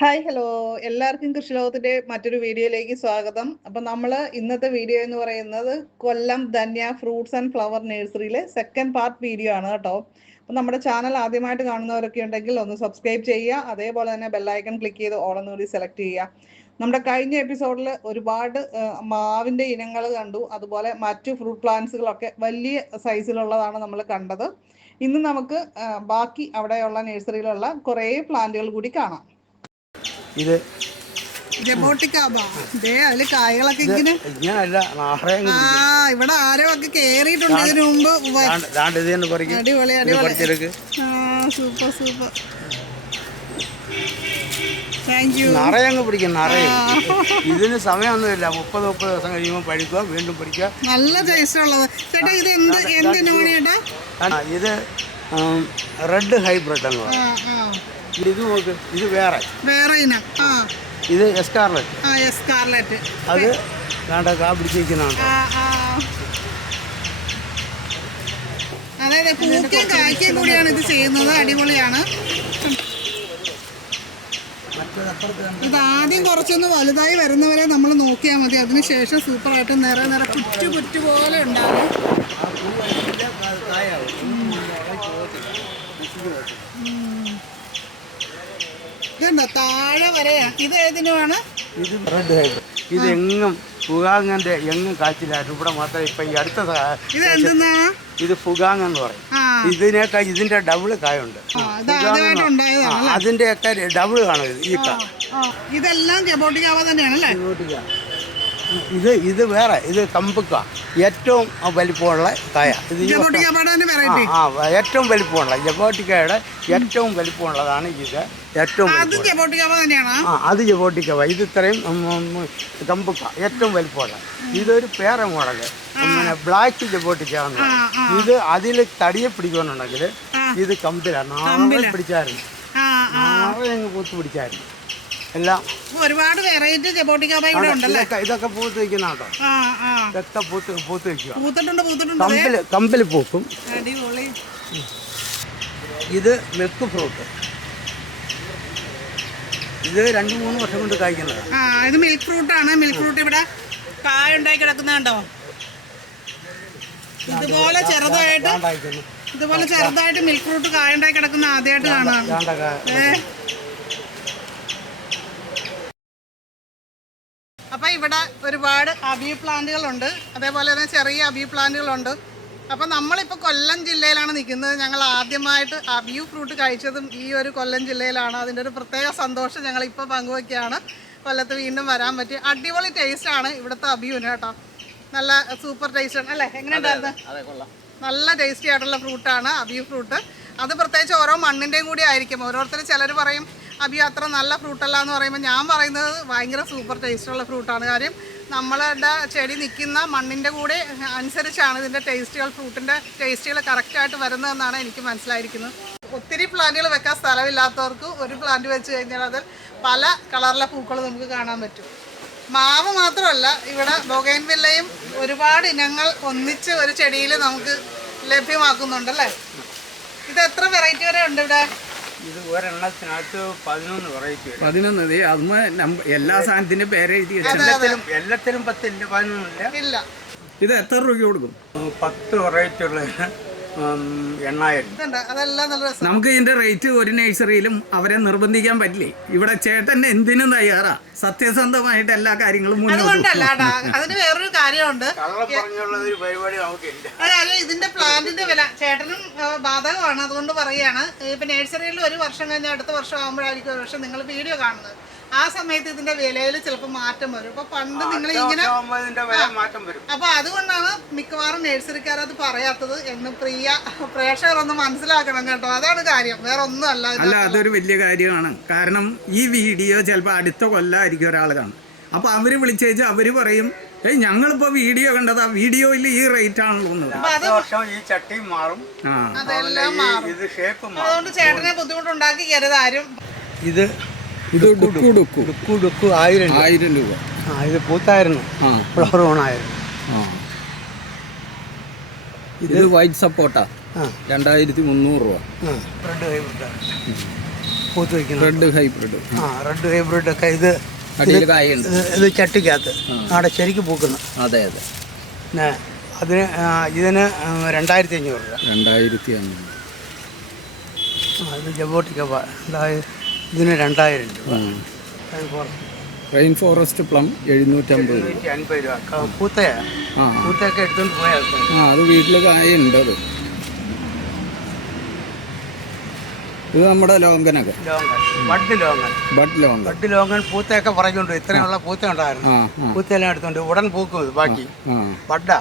Hi hello. എല്ലാവർക്കും കൃഷിലോകത്തിന്റെ മറ്റൊരു വീഡിയോയിലേക്ക് സ്വാഗതം. അപ്പൊ നമ്മൾ ഇന്നത്തെ വീഡിയോ എന്ന് പറയുന്നത് Kollam Dhanya fruits and flower നഴ്സറിയിലെ second part video ആണ് കേട്ടോ. അപ്പൊ നമ്മുടെ ചാനൽ ആദ്യമായിട്ട് കാണുന്നവരൊക്കെ ഉണ്ടെങ്കിൽ ഒന്ന് സബ്സ്ക്രൈബ് ചെയ്യുക. അതേപോലെ തന്നെ ബെല്ലൈക്കൺ ക്ലിക്ക് ചെയ്ത് ഓളം കൂടി സെലക്ട് ചെയ്യുക. നമ്മുടെ കഴിഞ്ഞ എപ്പിസോഡിൽ ഒരുപാട് മാവിന്റെ ഇനങ്ങൾ കണ്ടു. അതുപോലെ മറ്റു ഫ്രൂട്ട് പ്ലാന്റ്സുകളൊക്കെ വലിയ സൈസിലുള്ളതാണ് നമ്മൾ കണ്ടത്. ഇന്ന് നമുക്ക് ബാക്കി അവിടെയുള്ള നഴ്സറിയിലുള്ള കുറേ പ്ലാന്റുകൾ കൂടി കാണാം. ഇത് കായകളൊക്കെ ഇങ്ങനെ ഇങ്ങനല്ല ആ ഇവിടെ ആരോ ഒക്കെ കേറിയിട്ടുണ്ട് ഇതിനു മുമ്പ്. അടിപൊളി അടിപൊളി. Super super. താങ്ക് യു നിറയെ അങ്ങ് പിടിക്കും നിറയെ ഇതിന് സമയമൊന്നുമില്ല. മുപ്പത് മുപ്പത് ദിവസം കഴിയുമ്പോൾ പഠിക്കുക വീണ്ടും പഠിക്കുക നല്ല ടേസ്റ്റ് ഉള്ളത്. ചേട്ടാ ഇത് എന്ത് എന്ത് ഇനമാണ് ഇത് റെഡ് ഹൈബ്രിഡ് എന്ന് പറയും. ഇത് നോക്ക് ഇത് വേറെ. വേറെ ഇനം. ആ. ഇത് എസ്കാർലറ്റ് ആ എസ് സ്കാർലറ്റ് അത് വേണ്ട കാ പിടിച്ചിരിക്കുന്നതാണ് അതായത് പൂക്കും കായ്ക്കും കൂടിയാണ് ഇത് ചെയ്യുന്നത്. അടിപൊളിയാണ്. ഇത് ആദ്യം കുറച്ചൊന്ന് വലുതായി വരുന്നവരെ നമ്മൾ നോക്കിയാൽ മതി. അതിനുശേഷം സൂപ്പറായിട്ട് നിറ നിറ കുറ്റു കുറ്റു പോലെ ഉണ്ടാകും ഇതുണ്ടോ? താഴെ വരെയാ ഇത് ഏതിനുമാണ്? ഇത് റെഡ് ഹൈബ്രിഡ് ഇത് എങ്ങും കാച്ചിലായിട്ട് ഇവിടെ മാത്രം ഇപ്പൊ ഈ അടുത്ത ഇത് എന്തെന്നാ? ഇത് ഫുഗാങ് എന്ന് പറയും ഇതിനേക്കാൾ ഇതിന്റെ ഡബിൾ കായുണ്ട്. അതിന്റെയൊക്കെ ഡബിൾ കാണും ഇത് ഈ കാ. ഇതെല്ലാം ജബോട്ടിക്കാവ തന്നെയാണല്ലേ? ഇത് ഇത് വേറെ ഇത് കമ്പുക്ക. ഏറ്റവും വലിപ്പമുള്ള കായ. ഇത് ആ, ഏറ്റവും വലിപ്പമുള്ള ജബോട്ടിക്കയുടെ ഏറ്റവും വലിപ്പമുള്ളതാണ് ഇത്. ഏറ്റവും ആ അത് ജബോട്ടിക്കവ ഇത് ഇത്രയും ഉം, ഏറ്റവും വലിപ്പമുള്ള. ഇതൊരു പേര മോഡൽ. അങ്ങനെ ബ്ലാക്ക് ജബോട്ടിക്ക ഇത് അതിൽ തടിയെ പിടിക്കുന്നുണ്ടെങ്കിൽ. ഇത് കമ്പിലാണ് നാളെ പിടിച്ചായിരുന്നു. നാളെ ഞങ്ങൾ പൂത്ത് പിടിച്ചായിരുന്നു. എല്ലാം ഒരുപാട് വെറൈറ്റി ഇവിടെ ഉണ്ടല്ലേ? ഇതൊക്കെ ഇതൊക്കെ പൂത്ത് വയ്ക്കുന്ന കേട്ടോ ആ ആ. ഇതൊക്കെ പൂത്ത് പൂത്ത് വയ്ക്കുക പൂത്തിട്ടുണ്ട് പൂത്തിട്ടുണ്ട്. ദേ. കമ്പിൽ കമ്പിൽ പൂക്കും. അടിപൊളി. ഇത് മിൽക്ക് ഫ്രൂട്ട്. ഇത് രണ്ട് മൂന്ന് വർഷം കൊണ്ട് കായ്ക്കുന്നതാണ് ആ ഇത് മിൽക്ക് ഫ്രൂട്ട് ആണ്. മിൽക്ക് ഫ്രൂട്ട് ഇവിടെ കായ ഉണ്ടായി കിടക്കുന്നുണ്ടോ ഇതുപോലെ ചെറുതായിട്ട് ഇതുപോലെ ചെറുതായിട്ട് മിൽക്ക് ഫ്രൂട്ട് കായ ഉണ്ടായി കിടക്കുന്ന ആദ്യമായിട്ട് കാണാം ഏ. ഇവിടെ ഒരുപാട് അബി പ്ലാന്റുകളുണ്ട്. അതേപോലെ തന്നെ ചെറിയ അബി പ്ലാന്റുകളുണ്ട്. അപ്പം നമ്മളിപ്പോൾ കൊല്ലം ജില്ലയിലാണ് നിൽക്കുന്നത്. ഞങ്ങൾ ആദ്യമായിട്ട് അബിയു ഫ്രൂട്ട് കഴിച്ചതും ഈ ഒരു കൊല്ലം ജില്ലയിലാണ്. അതിന്റെ ഒരു പ്രത്യേക സന്തോഷം ഞങ്ങൾ ഇപ്പോൾ പങ്കുവയ്ക്കുകയാണ് കൊല്ലത്ത് വീണ്ടും വരാൻ പറ്റി അടിപൊളി ടേസ്റ്റ് ആണ് ഇവിടുത്തെ അബിയുന് കേട്ടോ. നല്ല സൂപ്പർ ടേസ്റ്റ് ആണ്. അല്ലേ? എങ്ങനെയുണ്ടായിരുന്നു നല്ല ടേസ്റ്റി ആയിട്ടുള്ള ഫ്രൂട്ടാണ് അബിയു ഫ്രൂട്ട് അത് പ്രത്യേകിച്ച് ഓരോ മണ്ണിന്റെയും കൂടി ആയിരിക്കും. ഓരോരുത്തർ ചിലർ പറയും അബിയു അത്ര നല്ല ഫ്രൂട്ടല്ല എന്ന് പറയുമ്പോൾ ഞാൻ പറയുന്നത് ഭയങ്കര സൂപ്പർ ടേസ്റ്റുള്ള ഫ്രൂട്ടാണ്. കാര്യം നമ്മളുടെ ചെടി നിൽക്കുന്ന മണ്ണിന്റെ കൂടെ അനുസരിച്ചാണ് ഇതിന്റെ ടേസ്റ്റുകൾ ഫ്രൂട്ടിന്റെ ടേസ്റ്റുകൾ കറക്റ്റായിട്ട് വരുന്നതെന്നാണ് എനിക്ക് മനസ്സിലായിരിക്കുന്നത്. ഒത്തിരി പ്ലാന്റുകൾ വെക്കാൻ സ്ഥലമില്ലാത്തവർക്ക് ഒരു പ്ലാന്റ് വെച്ച് കഴിഞ്ഞാൽ അതിൽ പല കളറിലെ പൂക്കൾ നമുക്ക് കാണാൻ പറ്റും. മാവ് മാത്രമല്ല ഇവിടെ ബൊഗൈൻവില്ലയും ഒരുപാട് ഇനങ്ങൾ ഒന്നിച്ച് ഒരു ചെടിയിൽ നമുക്ക് ലഭ്യമാക്കുന്നുണ്ടല്ലേ ഇത് എത്ര വെറൈറ്റി വരെ ഉണ്ട് ഇവിടെ? ഇത് ഒരെണ്ണത്തിനകത്ത് പതിനൊന്ന് വെറൈറ്റി വരും. പതിനൊന്ന് ദേ അതുമ്മ നമ്പ- എല്ലാ സാധനത്തിന്റെ പേര് എഴുതി വെച്ച എല്ലാത്തിലും എല്ലാത്തിലും പത്തില്ല പതിനൊന്നില്ല. ഇല്ല. ഇത് എത്ര രൂപ കൊടുക്കും? പത്ത് വെറൈറ്റി ഉള്ള എണ്ണായിരം. ഇതുണ്ട് അതെല്ലാം നല്ല രസം. നമുക്ക് ഇതിന്റെ റേറ്റ് ഒരു നഴ്സറിയിലും അവരെ നിർബന്ധിക്കാൻ പറ്റില്ലേ? ഇവിടെ ചേട്ടൻ എന്തിനും തയ്യാറാ. സത്യസന്ധമായിട്ട് എല്ലാ കാര്യങ്ങളും. അതിന് വേറൊരു കാര്യമുണ്ട്. കള്ള പറഞ്ഞുള്ള ഒരു പരിപാടി നമുക്കില്ല. അതായത് ഇതിന്റെ പ്ലാന്റിന്റെ വില. ചേട്ടനും ബാധകമാണ് അതുകൊണ്ട് പറയാണ്. ഇപ്പൊ നഴ്സറിയിൽ ഒരു വർഷം കഴിഞ്ഞ അടുത്ത വർഷം ആകുമ്പോഴായിരിക്കും ഒരു വർഷം നിങ്ങൾ വീഡിയോ കാണുന്നത്. ആ സമയത്ത് ഇതിന്റെ വിലയിൽ ചിലപ്പോൾ മാറ്റം വരും. അപ്പൊ പണ്ട് നിങ്ങൾ ഇങ്ങനെ ആവുമ്പോൾ ഇതിന്റെ വില മാറ്റം വരും. അപ്പൊ അതുകൊണ്ടാണ് മിക്കവാറും നഴ്സറിക്കാർ അത് പറയാത്തത് എന്ന് പ്രിയ പ്രേക്ഷകർ ഒന്ന് മനസ്സിലാക്കണം കേട്ടോ. അതാണ് കാര്യം. വേറെ ഒന്നും അല്ല അല്ല അതൊരു വലിയ കാര്യമാണ്. കാരണം ഈ വീഡിയോ ചിലപ്പോൾ അടുത്ത കൊല്ലമായിരിക്കും ഒരാൾ കാണും. അപ്പോൾ അവർ വിളിച്ചേച്ച് അവർ പറയും ഏയ് ഞങ്ങളിപ്പോ വീഡിയോ കണ്ടത് ആ വീഡിയോയിൽ ഈ റേറ്റ് ആണല്ലോ അപ്പൊ ഈ ചട്ടിയും മാറും. അതെല്ലാം മാറും. ഇത് ഷേപ്പ് മാറും. അതുകൊണ്ട് ചേട്ടനെ ബുദ്ധിമുട്ടുണ്ടാക്കി ഇത് ഇത് ഡുക്കു ഡുക്കു ഡുക്കു ഡുക്കു ആയിരം. ആയിരം രൂപ. ആ ഇത് പൂത്തായിരുന്നു. ഫ്ലവർ ഓണായിരുന്നു ഇത് വൈറ്റ് സപ്പോർട്ടാ ആ. രണ്ടായിരത്തി മുന്നൂറ് രൂപ. റെഡ് ഹൈബ്രിഡ് പൂത്ത് വയ്ക്കുന്നത് റെഡ് ഹൈബ്രിഡ് ആ റെഡ് ഹൈബ്രിഡ് ഒക്കെ ഇത് കായുണ്ട്. ഇത് ചട്ടിക്കകത്ത്. അവിടെ ശരിക്ക് പൂക്കുന്നു. അതെ അതെ. പിന്നെ അതിന് ഇതിന് രണ്ടായിരത്തി അഞ്ഞൂറ് രൂപ. രണ്ടായിരത്തി അഞ്ഞൂറ്. ഇത് ജബോട്ടിക്ക അതായത് ഇതിന് രണ്ടായിരം രൂപ. റെയിൻ ഫോറസ്റ്റ് പ്ലം എഴുന്നൂറ്റമ്പത് അൻപത് രൂപ. പൂത്തയാ? ആ. പൂത്തയൊക്കെ എടുത്തുകൊണ്ട് പോയാൽ ആ അത് വീട്ടിൽ കായുണ്ട് അത്. ഇത് നമ്മുടെ ലോങ്കനൊക്കെ longan bud longan bud longan. Bud longan പൂത്തയൊക്കെ പറഞ്ഞുകൊണ്ട് ഇത്രയുള്ള പൂത്ത ഉണ്ടായിരുന്നു. പൂത്തയെല്ലാം എടുത്തോണ്ട് ഉടൻ പൂക്കും ഇത് ബാക്കി. ബഡാ.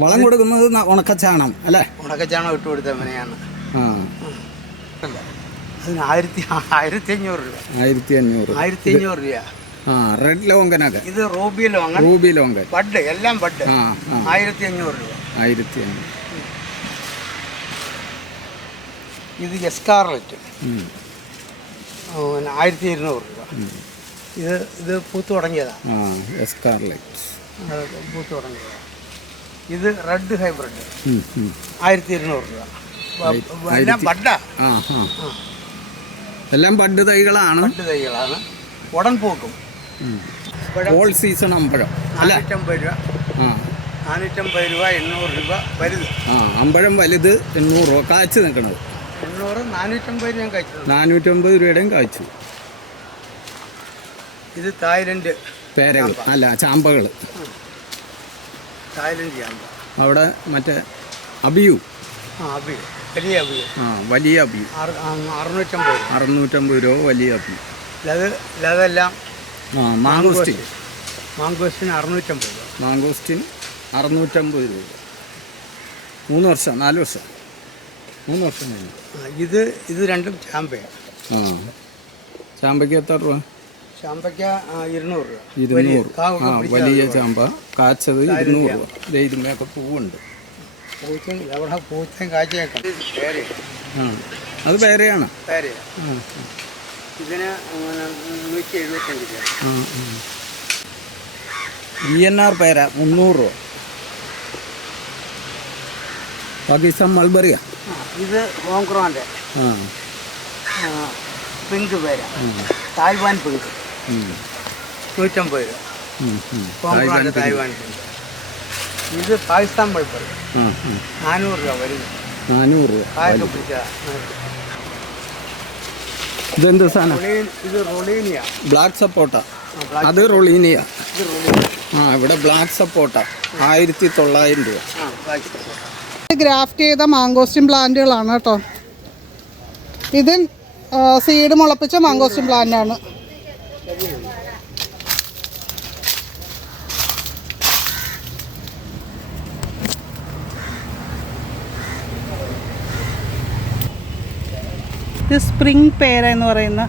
വളം കൊടുക്കുന്നത് ഉണക്കച്ചാണം അല്ലേ? ഉണക്കച്ചാണം ഇട്ട് കൊടുത്ത മനയാണ് ആ അതിന് ആയിരത്തി ആയിരത്തി അഞ്ഞൂറ് രൂപ. ആയിരത്തി അഞ്ഞൂറ് ആയിരത്തി അഞ്ഞൂറ് രൂപ ആ റെഡ് ലോങ്കനൊക്കെ ഇത് ruby longan ruby longan. Bud എല്ലാം ബഡ്. ആ ആ. ആയിരത്തി അഞ്ഞൂറ് രൂപ. ആയിരത്തി അഞ്ഞൂറ് ഇത് എസ്കാർലറ്റ് ആയിരത്തി ഇരുന്നൂറ് രൂപ. ഇത് ഇത് പൂത്ത് തുടങ്ങിയതാണ് എസ്കാർലൈറ്റ് പൂത്ത് തുടങ്ങിയതാണ് ഇത് റെഡ് ഹൈബ്രിഡ്. ആയിരത്തി ഇരുന്നൂറ് രൂപ. എല്ലാം ബഡാ. ആ ആ. എല്ലാം ബഡ് തൈകളാണ്. ബഡ് തൈകളാണ്. ഉടൻ പൂക്കും. ഓൾ സീസൺ അമ്പഴം നാനൂറ്റമ്പത് രൂപ. നാനൂറ്റമ്പത് രൂപ എണ്ണൂറ് രൂപ വലുത്. ആ അമ്പഴം വലുത് എണ്ണൂറ് രൂപ കാച്ചു നിൽക്കണത് എണ്ണൂറ് നാനൂറ്റമ്പത് രൂപയും കഴിച്ചിട്ടുണ്ട് നാനൂറ്റമ്പത് രൂപയുടെയും കാച്ചു. ഇത് തായ്ലൻഡ് പേരകൾ അല്ല ചാമ്പകൾ. തായ്ലൻഡ് ചെയ്യാൻ അവിടെ മറ്റേ അബിയു. വലിയ അബി. ആ വലിയ അബിയു ആ, അറുന്നൂറ്റമ്പത് രൂപ. അറുന്നൂറ്റമ്പത് രൂപ വലിയ അബി. ആ മാങ്കോസ്റ്റിൻ മാങ്കോസ്റ്റിന് അറുന്നൂറ്റമ്പത് രൂപ. മാങ്കോസ്റ്റിൻ അറുന്നൂറ്റമ്പത് രൂപ. മൂന്ന് വർഷം നാല് വർഷം. മൂന്ന് വർഷം കഴിഞ്ഞു. ഇത് ഇത് രണ്ടും ചാമ്പയാണ് ആ. ചാമ്പയ്ക്ക് എത്ര രൂപ? ചാമ്പയ്ക്ക ഇരുന്നൂറ് രൂപ. ഇരുന്നൂറ്. ആ വലിയ ചാമ്പ. കാച്ചത് ഇരുന്നൂറ് രൂപ. ദേ ഇതിന്മേയൊക്കെ പൂവുണ്ട്. പൂച്ചയും അവിടെ പൂച്ചയും കാഴ്ചയൊക്കെ. അത് പേരയാണ്. ഇതിന് നൂറ്റി എഴുപത്തഞ്ച് ഇ എൻ ആർ പേര മുന്നൂറ് രൂപ. പാകിസ്ഥാൻ മൾബറിയാ ഇത് ഹോംക്രോന്റെ പിങ്ക് പേര. Taiwan pink. നൂറ്റമ്പത് രൂപ. Taiwan pink. ഇത് പാകിസ്ഥാൻ ആ നാനൂറ് രൂപ വരുന്നു നാനൂറ് രൂപ ഇതെന്ത് സാധനം? ഇത് റൊളീനിയ. ബ്ലാക്ക് സപ്പോട്ട. അത് റൊളീനിയ. ആ ഇവിടെ ബ്ലാക്ക് സപ്പോട്ട. ആയിരത്തി തൊള്ളായിരം രൂപ. ആ ബ്ലാക്ക് സപ്പോട്ട. ഗ്രാഫ്റ്റ് ചെയ്ത മാങ്കോസ്റ്റിൻ പ്ലാന്റുകളാണ് കേട്ടോ. ഇതിൽ സീഡ് മുളപ്പിച്ച മാങ്കോസ്റ്റിൻ പ്ലാന്റ് ഇത് സ്പ്രിംഗ് പേര എന്ന് പറയുന്ന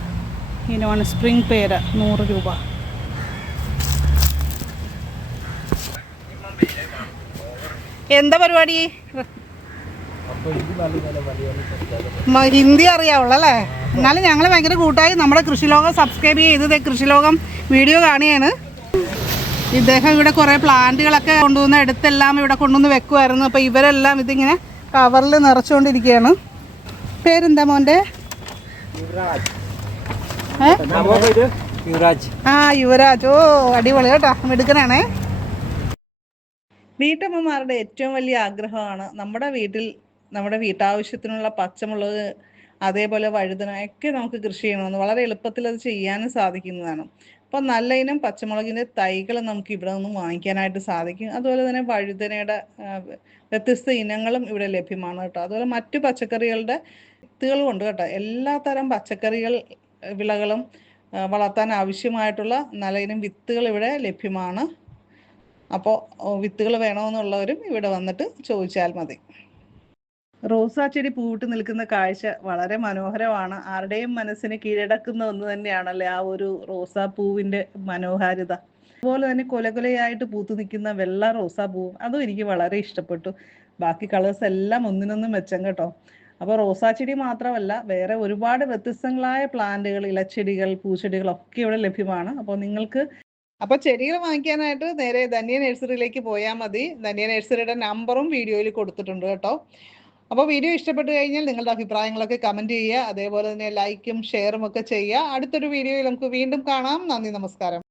ഇനമാണ് സ്പ്രിംഗ് പേര നൂറ് രൂപ. എന്താ പരിപാടി? ഹിന്ദി അറിയാവുള്ളല്ലേ എന്നാലും ഞങ്ങൾ ഭയങ്കര കൂട്ടായി. നമ്മുടെ കൃഷിലോകം സബ്സ്ക്രൈബ് ചെയ്തത് കൃഷിലോകം വീഡിയോ കാണുകയാണ്. ഇദ്ദേഹം ഇവിടെ കുറേ പ്ലാന്റുകളൊക്കെ കൊണ്ടുവന്ന് എടുത്തെല്ലാം ഇവിടെ കൊണ്ടുവന്ന് വെക്കുമായിരുന്നു അപ്പോൾ ഇവരെല്ലാം ഇതിങ്ങനെ കവറിൽ നിറച്ചുകൊണ്ടിരിക്കുകയാണ്. പേരെന്താ മോന്റെ? ആ യുവരാജ്. ഓ അടിപൊളി കേട്ടോ. മിടുക്കനാണേ. വീട്ടമ്മമാരുടെ ഏറ്റവും വലിയ ആഗ്രഹമാണ് നമ്മുടെ വീട്ടിൽ നമ്മുടെ വീട്ടാവശ്യത്തിനുള്ള പച്ചമുളക് അതേപോലെ വഴുതന ഒക്കെ നമുക്ക് കൃഷി ചെയ്യണമെന്ന്. വളരെ എളുപ്പത്തിൽ അത് ചെയ്യാനും സാധിക്കുന്നതാണ്. അപ്പോൾ നല്ല ഇനം പച്ചമുളകിന്റെ തൈകൾ നമുക്ക് ഇവിടെ നിന്നും വാങ്ങിക്കാനായിട്ട് സാധിക്കും. അതുപോലെ തന്നെ വഴുതനയുടെ വ്യത്യസ്ത ഇനങ്ങളും ഇവിടെ ലഭ്യമാണ് കേട്ടോ. അതുപോലെ മറ്റു പച്ചക്കറികളുടെ വിത്തുകളും ഉണ്ട് കേട്ടോ. എല്ലാ തരം പച്ചക്കറികൾ വിളകളും വളർത്താൻ ആവശ്യമായിട്ടുള്ള നല്ല ഇനം വിത്തുകൾ ഇവിടെ ലഭ്യമാണ്. അപ്പോൾ വിത്തുകൾ വേണമെന്നുള്ളവരും ഇവിടെ വന്നിട്ട് ചോദിച്ചാൽ മതി. റോസാ ചെടി പൂവിട്ട് നിൽക്കുന്ന കാഴ്ച വളരെ മനോഹരമാണ്. ആരുടെയും മനസ്സിന് കീഴടക്കുന്ന ഒന്ന് തന്നെയാണല്ലേ ആ ഒരു റോസാ പൂവിന്റെ മനോഹാരിത. അതുപോലെ തന്നെ കൊലകൊലയായിട്ട് പൂത്തു നിൽക്കുന്ന വെള്ള റോസാ പൂവും അതും എനിക്ക് വളരെ ഇഷ്ടപ്പെട്ടു. ബാക്കി കളേഴ്സ് എല്ലാം ഒന്നിനൊന്നും മെച്ചം കേട്ടോ. അപ്പോൾ റോസാ ചെടി മാത്രമല്ല വേറെ ഒരുപാട് വ്യത്യസ്തങ്ങളായ പ്ലാന്റുകൾ ഇലച്ചെടികൾ പൂച്ചെടികൾ ഒക്കെ ഇവിടെ ലഭ്യമാണ്. അപ്പോൾ നിങ്ങൾക്ക് അപ്പൊ ചെടികൾ വാങ്ങിക്കാനായിട്ട് നേരെ ധന്യ നഴ്സറിയിലേക്ക് പോയാൽ മതി. ധന്യ നഴ്സറിയുടെ നമ്പറും വീഡിയോയിൽ കൊടുത്തിട്ടുണ്ട് കേട്ടോ. അപ്പോൾ വീഡിയോ ഇഷ്ടപ്പെട്ടു കഴിഞ്ഞാൽ നിങ്ങളുടെ അഭിപ്രായങ്ങളൊക്കെ കമന്റ് ചെയ്യുക. അതേപോലെ തന്നെ ലൈക്കും ഷെയറും ഒക്കെ ചെയ്യുക. അടുത്തൊരു വീഡിയോയിൽ നമുക്ക് വീണ്ടും കാണാം. നന്ദി നമസ്കാരം.